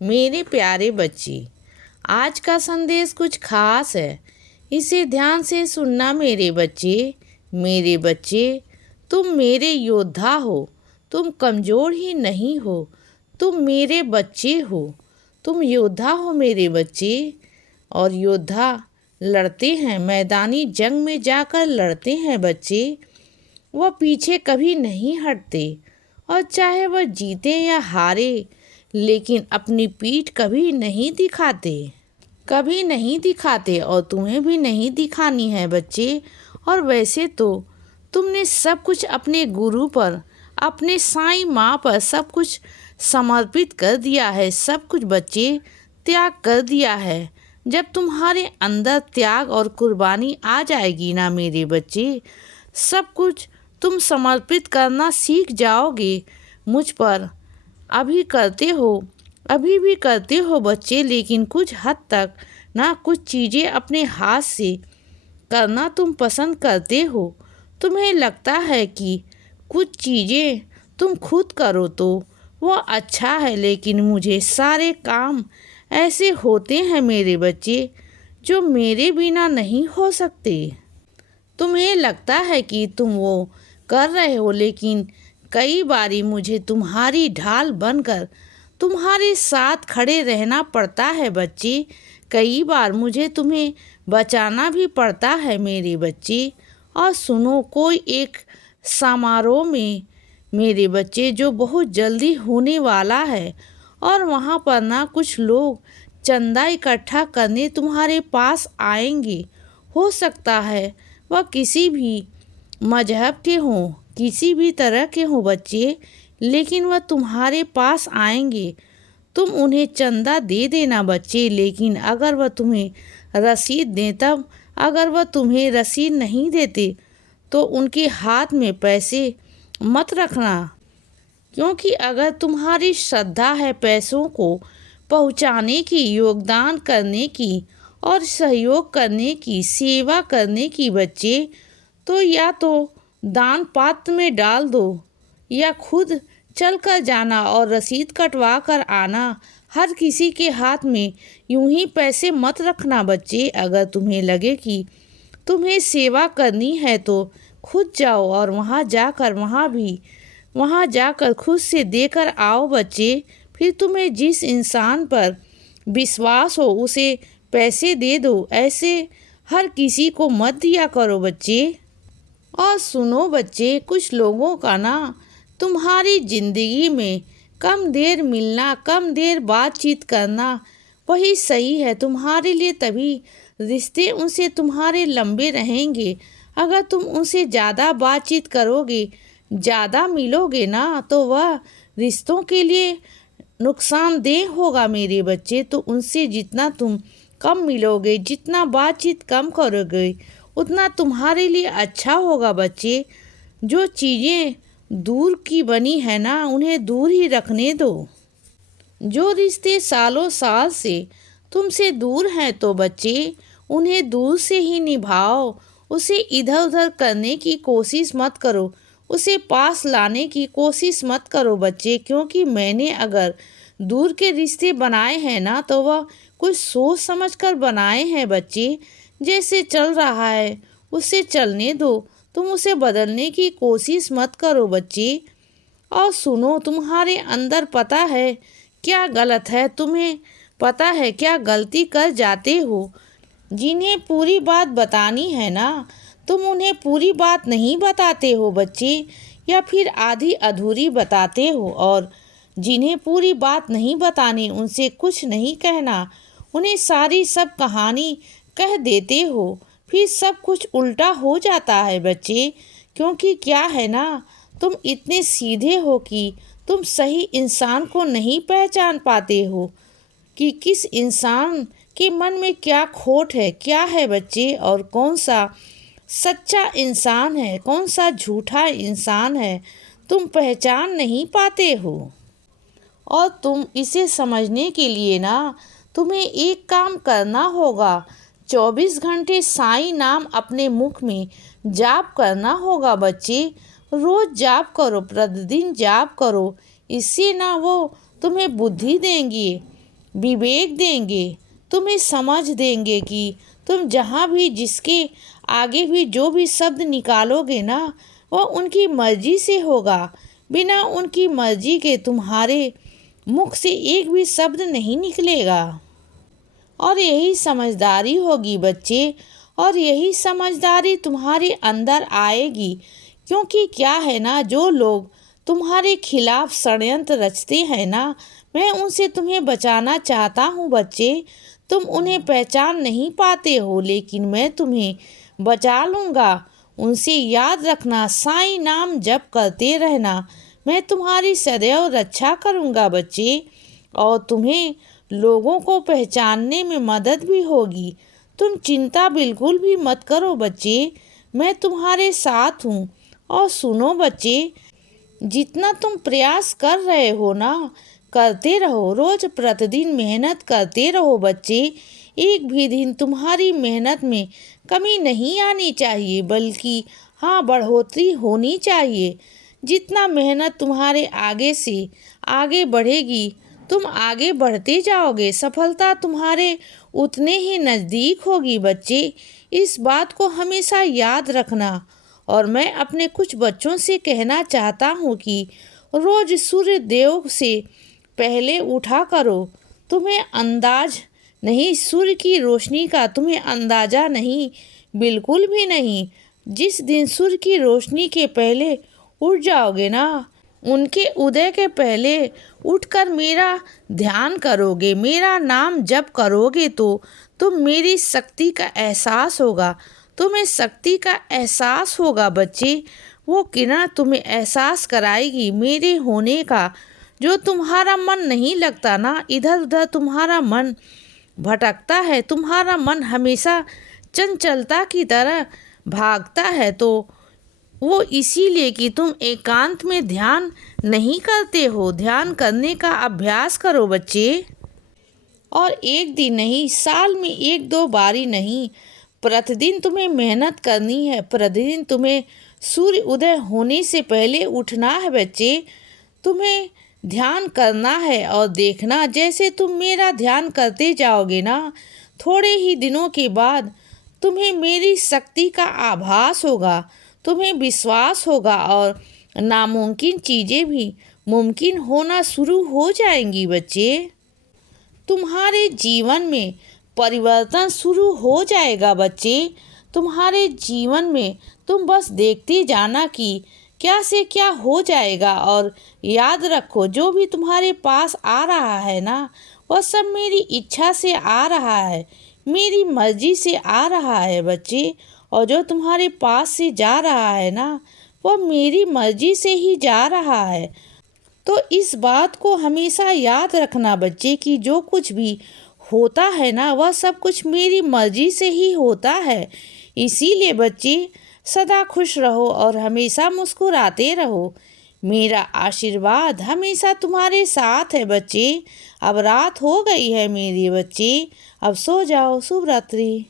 मेरे प्यारे बच्चे, आज का संदेश कुछ खास है। इसे ध्यान से सुनना मेरे बच्चे। मेरे बच्चे, तुम मेरे योद्धा हो। तुम कमज़ोर ही नहीं हो, तुम मेरे बच्चे हो। तुम योद्धा हो मेरे बच्चे। और योद्धा लड़ते हैं, मैदानी जंग में जाकर लड़ते हैं बच्चे। वह पीछे कभी नहीं हटते, और चाहे वह जीते या हारे, लेकिन अपनी पीठ कभी नहीं दिखाते। कभी नहीं दिखाते, और तुम्हें भी नहीं दिखानी है बच्चे। और वैसे तो तुमने सब कुछ अपने गुरु पर, अपने साईं माँ पर सब कुछ समर्पित कर दिया है। सब कुछ बच्चे त्याग कर दिया है। जब तुम्हारे अंदर त्याग और कुर्बानी आ जाएगी ना मेरे बच्चे, सब कुछ तुम समर्पित करना सीख जाओगे मुझ पर। अभी करते हो, अभी भी करते हो बच्चे, लेकिन कुछ हद तक ना कुछ चीज़ें अपने हाथ से करना तुम पसंद करते हो। तुम्हें लगता है कि कुछ चीज़ें तुम खुद करो तो वो अच्छा है, लेकिन मुझे सारे काम ऐसे होते हैं मेरे बच्चे जो मेरे बिना नहीं हो सकते। तुम्हें लगता है कि तुम वो कर रहे हो, लेकिन कई बारी मुझे तुम्हारी ढाल बनकर तुम्हारे साथ खड़े रहना पड़ता है बच्चे। कई बार मुझे तुम्हें बचाना भी पड़ता है मेरे बच्चे। और सुनो, कोई एक समारोह में मेरे बच्चे जो बहुत जल्दी होने वाला है, और वहाँ पर ना कुछ लोग चंदा इकट्ठा करने तुम्हारे पास आएंगे। हो सकता है वह किसी भी मजहब के हों, किसी भी तरह के हों बच्चे, लेकिन वह तुम्हारे पास आएंगे। तुम उन्हें चंदा दे देना बच्चे, लेकिन अगर वह तुम्हें रसीद दें तब। अगर वह तुम्हें रसीद नहीं देते तो उनके हाथ में पैसे मत रखना, क्योंकि अगर तुम्हारी श्रद्धा है पैसों को पहुंचाने की, योगदान करने की और सहयोग करने की, सेवा करने की बच्चे, तो या तो दान पात्र में डाल दो या खुद चल कर जाना और रसीद कटवा कर आना। हर किसी के हाथ में यूं ही पैसे मत रखना बच्चे। अगर तुम्हें लगे कि तुम्हें सेवा करनी है तो खुद जाओ और वहाँ जाकर खुद से देकर आओ बच्चे। फिर तुम्हें जिस इंसान पर विश्वास हो उसे पैसे दे दो। ऐसे हर किसी को मत दिया करो बच्चे। और सुनो बच्चे, कुछ लोगों का ना तुम्हारी ज़िंदगी में कम देर मिलना, कम देर बातचीत करना वही सही है तुम्हारे लिए। तभी रिश्ते उनसे तुम्हारे लंबे रहेंगे। अगर तुम उनसे ज़्यादा बातचीत करोगे, ज़्यादा मिलोगे ना, तो वह रिश्तों के लिए नुकसानदेह होगा मेरे बच्चे। तो उनसे जितना तुम कम मिलोगे, जितना बातचीत कम करोगे, उतना तुम्हारे लिए अच्छा होगा बच्चे। जो चीज़ें दूर की बनी है ना, उन्हें दूर ही रखने दो। जो रिश्ते सालों साल से तुमसे दूर हैं तो बच्चे उन्हें दूर से ही निभाओ। उसे इधर उधर करने की कोशिश मत करो, उसे पास लाने की कोशिश मत करो बच्चे। क्योंकि मैंने अगर दूर के रिश्ते बनाए हैं ना, तो वह कुछ सोच समझ कर बनाए हैं बच्चे। जैसे चल रहा है उससे चलने दो, तुम उसे बदलने की कोशिश मत करो बच्चे। और सुनो, तुम्हारे अंदर पता है क्या गलत है, तुम्हें पता है क्या गलती कर जाते हो। जिन्हें पूरी बात बतानी है ना, तुम उन्हें पूरी बात नहीं बताते हो बच्चे, या फिर आधी अधूरी बताते हो। और जिन्हें पूरी बात नहीं बतानी, उनसे कुछ नहीं कहना, उन्हें सारी सब कहानी कह देते हो। फिर सब कुछ उल्टा हो जाता है बच्चे। क्योंकि क्या है ना, तुम इतने सीधे हो कि तुम सही इंसान को नहीं पहचान पाते हो कि किस इंसान के मन में क्या खोट है, क्या है बच्चे, और कौन सा सच्चा इंसान है, कौन सा झूठा इंसान है, तुम पहचान नहीं पाते हो। और तुम इसे समझने के लिए ना तुम्हें एक काम करना होगा। 24 घंटे साईं नाम अपने मुख में जाप करना होगा बच्चे। रोज़ जाप करो, प्रतिदिन जाप करो। इससे ना वो तुम्हें बुद्धि देंगी विवेक देंगे, तुम्हें समझ देंगे कि तुम जहाँ भी जिसके आगे भी जो भी शब्द निकालोगे ना, वह उनकी मर्जी से होगा। बिना उनकी मर्जी के तुम्हारे मुख से एक भी शब्द नहीं निकलेगा। और यही समझदारी होगी बच्चे, और यही समझदारी तुम्हारे अंदर आएगी। क्योंकि क्या है ना, जो लोग तुम्हारे खिलाफ षड्यंत्र रचते हैं ना, मैं उनसे तुम्हें बचाना चाहता हूँ बच्चे। तुम उन्हें पहचान नहीं पाते हो, लेकिन मैं तुम्हें बचा लूँगा। उनसे याद रखना, साईं नाम जप करते रहना। मैं तुम्हारी सदैव रक्षा करूँगा बच्चे, और तुम्हें लोगों को पहचानने में मदद भी होगी। तुम चिंता बिल्कुल भी मत करो बच्चे, मैं तुम्हारे साथ हूँ। और सुनो बच्चे, जितना तुम प्रयास कर रहे हो ना, करते रहो। रोज प्रतिदिन मेहनत करते रहो बच्चे। एक भी दिन तुम्हारी मेहनत में कमी नहीं आनी चाहिए, बल्कि हाँ, बढ़ोतरी होनी चाहिए। जितना मेहनत तुम्हारे आगे से आगे बढ़ेगी, तुम आगे बढ़ते जाओगे, सफलता तुम्हारे उतने ही नज़दीक होगी बच्चे। इस बात को हमेशा याद रखना। और मैं अपने कुछ बच्चों से कहना चाहता हूँ कि रोज सूर्य देव से पहले उठा करो। तुम्हें अंदाज नहीं, सूर्य की रोशनी का तुम्हें अंदाज़ा नहीं, बिल्कुल भी नहीं। जिस दिन सूर्य की रोशनी के पहले उठ जाओगे ना, उनके उदय के पहले उठकर मेरा ध्यान करोगे, मेरा नाम जप करोगे, तो तुम मेरी शक्ति का एहसास होगा। तुम्हें शक्ति का एहसास होगा बच्चे। वो किरण तुम्हें एहसास कराएगी मेरे होने का। जो तुम्हारा मन नहीं लगता ना, इधर उधर तुम्हारा मन भटकता है, तुम्हारा मन हमेशा चंचलता की तरह भागता है, तो वो इसीलिए कि तुम एकांत में ध्यान नहीं करते हो। ध्यान करने का अभ्यास करो बच्चे। और एक दिन नहीं, साल में एक दो बारी नहीं, प्रतिदिन तुम्हें मेहनत करनी है। प्रतिदिन तुम्हें सूर्य उदय होने से पहले उठना है बच्चे। तुम्हें ध्यान करना है और देखना, जैसे तुम मेरा ध्यान करते जाओगे ना, थोड़े ही दिनों के बाद तुम्हें मेरी शक्ति का आभास होगा, तुम्हें विश्वास होगा, और नामुमकिन चीज़ें भी मुमकिन होना शुरू हो जाएंगी बच्चे। तुम्हारे जीवन में परिवर्तन शुरू हो जाएगा बच्चे। तुम्हारे जीवन में तुम बस देखते जाना कि क्या से क्या हो जाएगा। और याद रखो, जो भी तुम्हारे पास आ रहा है ना, वह सब मेरी इच्छा से आ रहा है, मेरी मर्जी से आ रहा है बच्चे। और जो तुम्हारे पास से जा रहा है ना, वह मेरी मर्जी से ही जा रहा है। तो इस बात को हमेशा याद रखना बच्चे कि जो कुछ भी होता है ना, वह सब कुछ मेरी मर्जी से ही होता है। इसीलिए बच्चे, सदा खुश रहो और हमेशा मुस्कुराते रहो। मेरा आशीर्वाद हमेशा तुम्हारे साथ है बच्चे। अब रात हो गई है मेरे बच्चे, अब सो जाओ। शुभ रात्रि।